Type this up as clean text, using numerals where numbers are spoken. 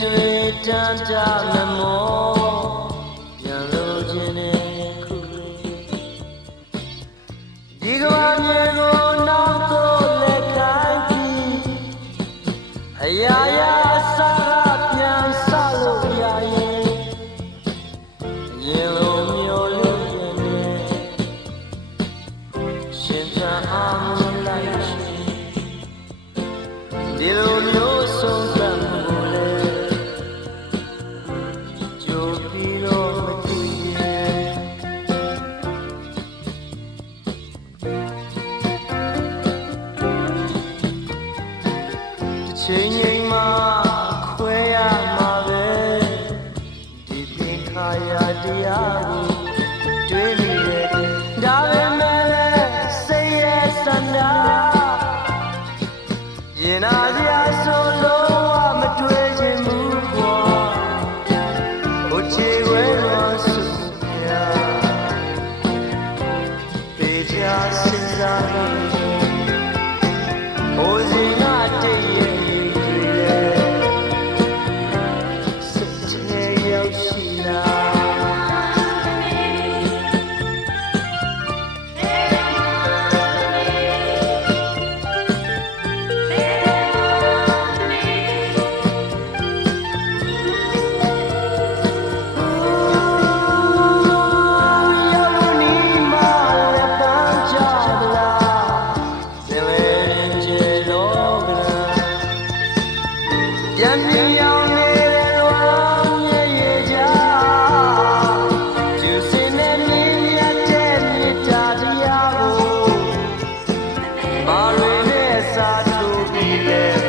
တွေတန်တာမမောပြန်လို့ခြင်းနဲ့ခုလေးဒီကဘာမြေကိုနောက်ကိုလက်ခံပြီးအရာရာစားပြန်စားလို့ရရင်ရင်လုံးမျိုးလေးနဲ့ရှင်ချမ်းအောင်လိုက်ဒီလိုမျိုးဆုံးသတ်မှုလေကြိုပြီးတော့မတည်ရဲ့တစ်ချိန်ချိန်မှာခွဲရမှာပဲဒီသင်္ခါရတရားကိုတွေးမိတယ်ဒါပေမဲ့လည်းစိတ်ရဲ့ဆန္ဒရင်နာစရာဆိုလုံးဝမတွေ့ချင်ဘူးကွာဟိုချေဝဲတော့စုပြပေချာစဉ်းစားနေဟိုစီနာတည့်ရဲ့တွေစိတ်ထဲရောက်ရှိလာပြန်မြင်ရောက်နေတဲ့လွမ်းမြေရကြကျူစင်နဲ့မြင်ရတဲ့မြတ်တာတရားကိုမာရီနဲ့စာထုတ်ပြီးလဲ